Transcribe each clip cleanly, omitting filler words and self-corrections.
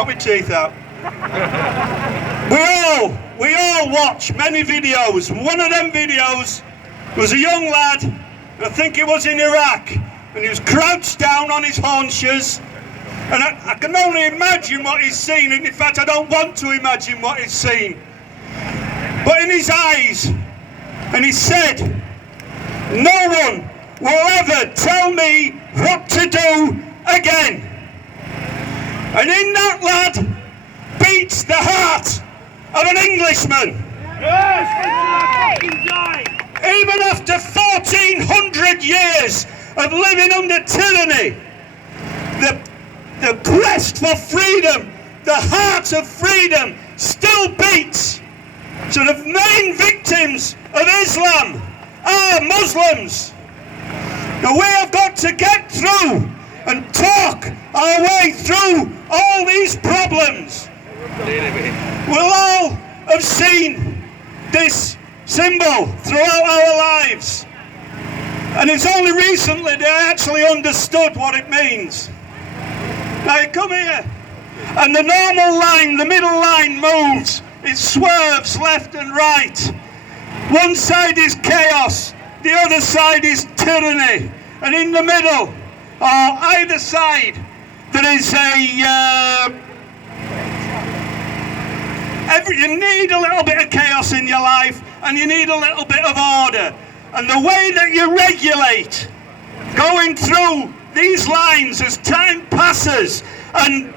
knock my teeth out. We all watch many videos. One of them videos was a young lad, I think he was in Iraq, and he was crouched down on his haunches, and I can only imagine what he's seen, and in fact I don't want to imagine what he's seen. But in his eyes, and he said, "No one will ever tell me what to do again." And in that lad beats the heart of an Englishman. Even after 1400 years of living under tyranny, the quest for freedom, the heart of freedom, still beats. So the main victims of Islam are Muslims. Now we have got to get through and talk our way through all these problems. We'll all have seen this symbol throughout our lives, and it's only recently that I actually understood what it means. Now you come here, and the normal line, the middle line moves, it swerves left and right. One side is chaos, the other side is tyranny, and in the middle, or either side, there is you need a little bit of chaos in your life, and you need a little bit of order. And the way that you regulate going through these lines as time passes and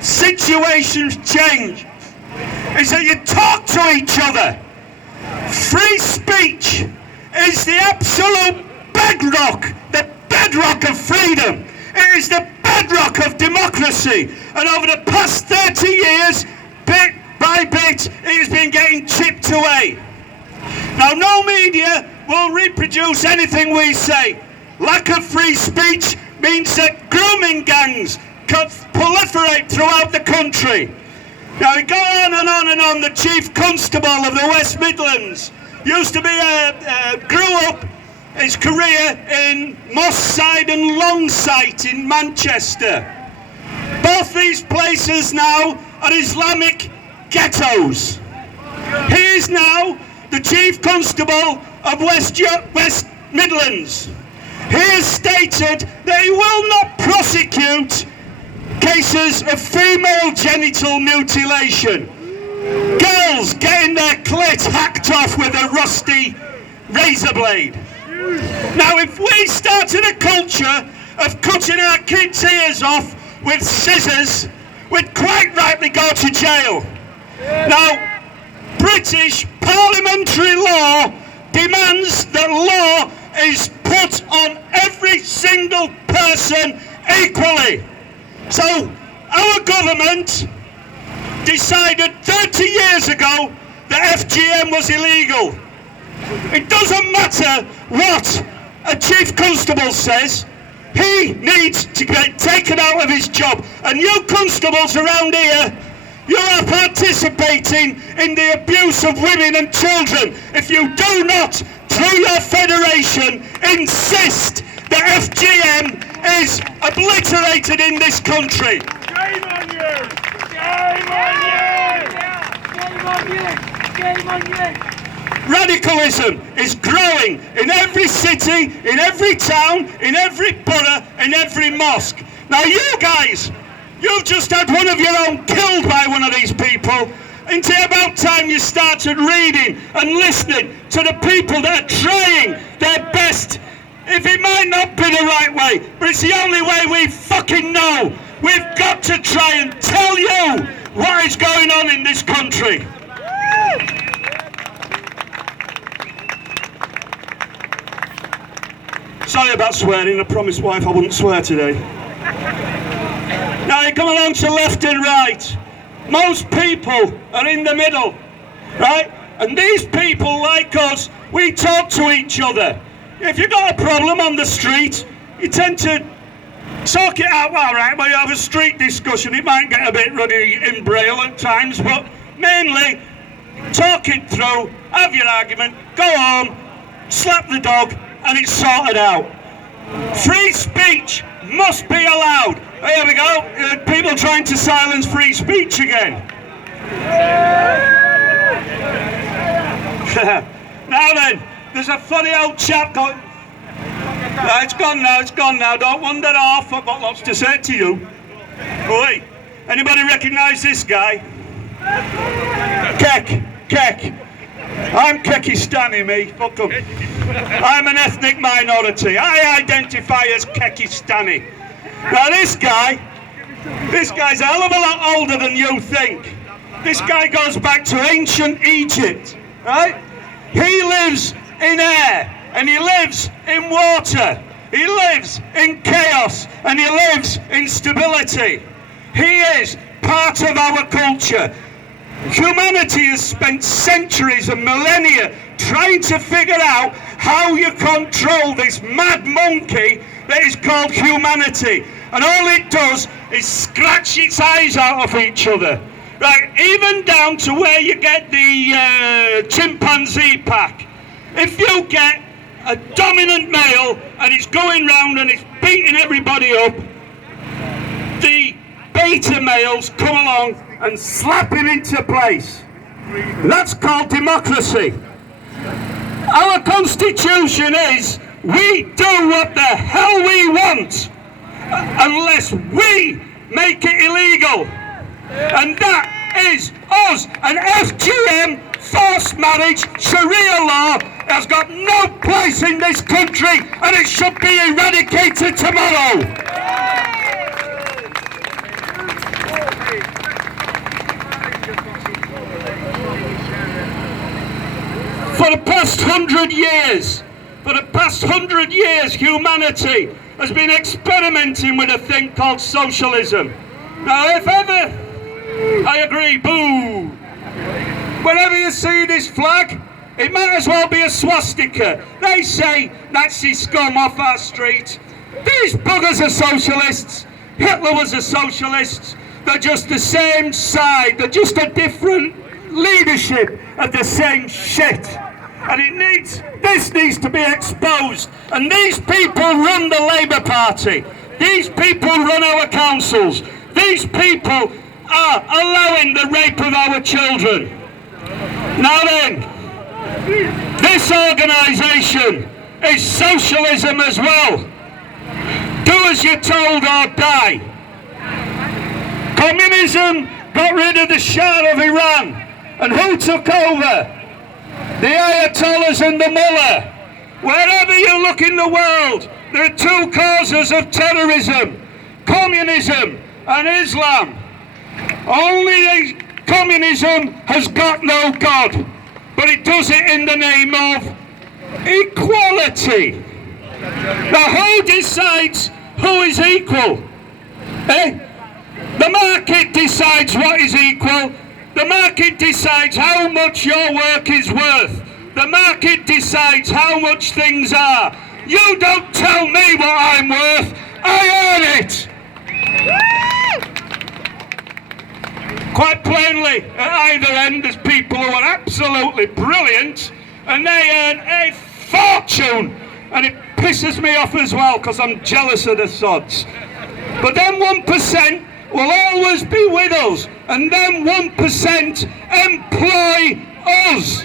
situations change is that you talk to each other. Free speech is the absolute bedrock of freedom. It is the bedrock of democracy. And over the past 30 years, bit by bit, it has been getting chipped away. Now, no media will reproduce anything we say. Lack of free speech means that grooming gangs could proliferate throughout the country. Now, we go on and on and on. The Chief Constable of the West Midlands used to be grew up his career in Moss Side and Longsight in Manchester. Both these places now are Islamic ghettos. He is now the Chief Constable of West Midlands. He has stated that he will not prosecute cases of female genital mutilation. Girls getting their clit hacked off with a rusty razor blade. Now, if we started a culture of cutting our kids' ears off with scissors, we'd quite rightly go to jail. Now, British parliamentary law demands that law is put on every single person equally. So, our government decided 30 years ago that FGM was illegal. It doesn't matter what a Chief Constable says, he needs to get taken out of his job. And you constables around here, you are participating in the abuse of women and children if you do not, through your federation, insist that FGM is obliterated in this country. Shame on you! Shame on you! Shame on you! Shame on you! Radicalism is growing in every city, in every town, in every borough, in every mosque. Now you guys, you've just had one of your own killed by one of these people. Isn't it about time you started reading and listening to the people that are trying their best? If it might not be the right way, but it's the only way we fucking know. We've got to try and tell you what is going on in this country. Sorry about swearing, I promised wife I wouldn't swear today. Now you come along to left and right. Most people are in the middle, right? And these people, like us, we talk to each other. If you've got a problem on the street, you tend to talk it out, all right, well, you have a street discussion. It might get a bit ruddy in Braille at times, but mainly talk it through, have your argument, go home, slap the dog, and it's sorted out. Free speech must be allowed. Here we go. People trying to silence free speech again. Now then, there's a funny old chap going... It's gone now, don't wander off. I've got lots to say to you. Oi, anybody recognise this guy? Kek. I'm Kekistani, me. Fuck 'em. I'm an ethnic minority. I identify as Kekistani. Now this guy's a hell of a lot older than you think. This guy goes back to ancient Egypt, right? He lives in air, and he lives in water. He lives in chaos, and he lives in stability. He is part of our culture. Humanity has spent centuries and millennia trying to figure out how you control this mad monkey that is called humanity. And all it does is scratch its eyes out of each other. Right, even down to where you get the chimpanzee pack. If you get a dominant male and it's going round and it's beating everybody up, the beta males come along and slap him into place. That's called democracy. Our constitution is we do what the hell we want unless we make it illegal. And that is us. And FGM, forced marriage, Sharia law has got no place in this country and it should be eradicated tomorrow. For the past 100 years, humanity has been experimenting with a thing called socialism. Now, if ever, I agree, boo. Whenever you see this flag, it might as well be a swastika. They say Nazi scum off our street. These buggers are socialists. Hitler was a socialist. They're just the same side. They're just a different leadership of the same shit. And this needs to be exposed. And these people run the Labour Party. These people run our councils. These people are allowing the rape of our children. Now then, this organisation is socialism as well. Do as you're told or die. Communism got rid of the Shah of Iran. And who took over? The Ayatollahs and the Mullah. Wherever you look in the world, there are two causes of terrorism: communism and Islam. Only communism has got no God, but it does it in the name of equality. Now who decides who is equal? The market decides what is equal. The market decides how much your work is worth. The market decides how much things are. You don't tell me what I'm worth. I earn it. Quite plainly, at either end there's people who are absolutely brilliant and they earn a fortune. And it pisses me off as well because I'm jealous of the sods. But then 1% will always be with us, and then 1% employ us.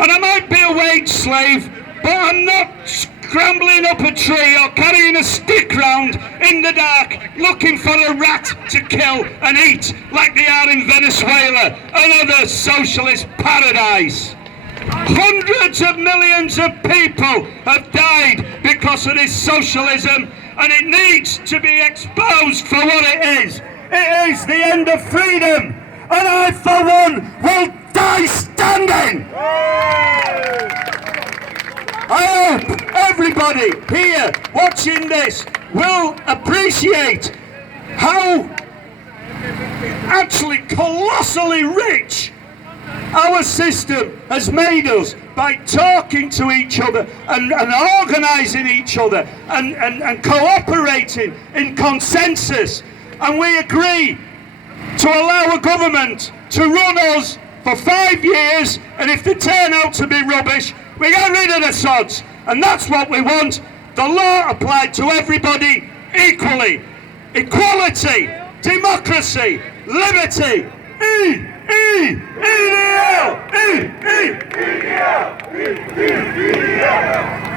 And I might be a wage slave, but I'm not scrambling up a tree or carrying a stick round in the dark looking for a rat to kill and eat like they are in Venezuela, another socialist paradise. Hundreds of millions of people have died because of this socialism, and it needs to be exposed for what it is. It is the end of freedom, and I, for one, will die standing. I hope everybody here watching this will appreciate how actually colossally rich our system has made us by talking to each other and organising each other and cooperating in consensus. And we agree to allow a government to run us for 5 years, and if they turn out to be rubbish, we get rid of the sods. And that's what we want. the law applied to everybody equally. Equality, democracy, liberty. EDL!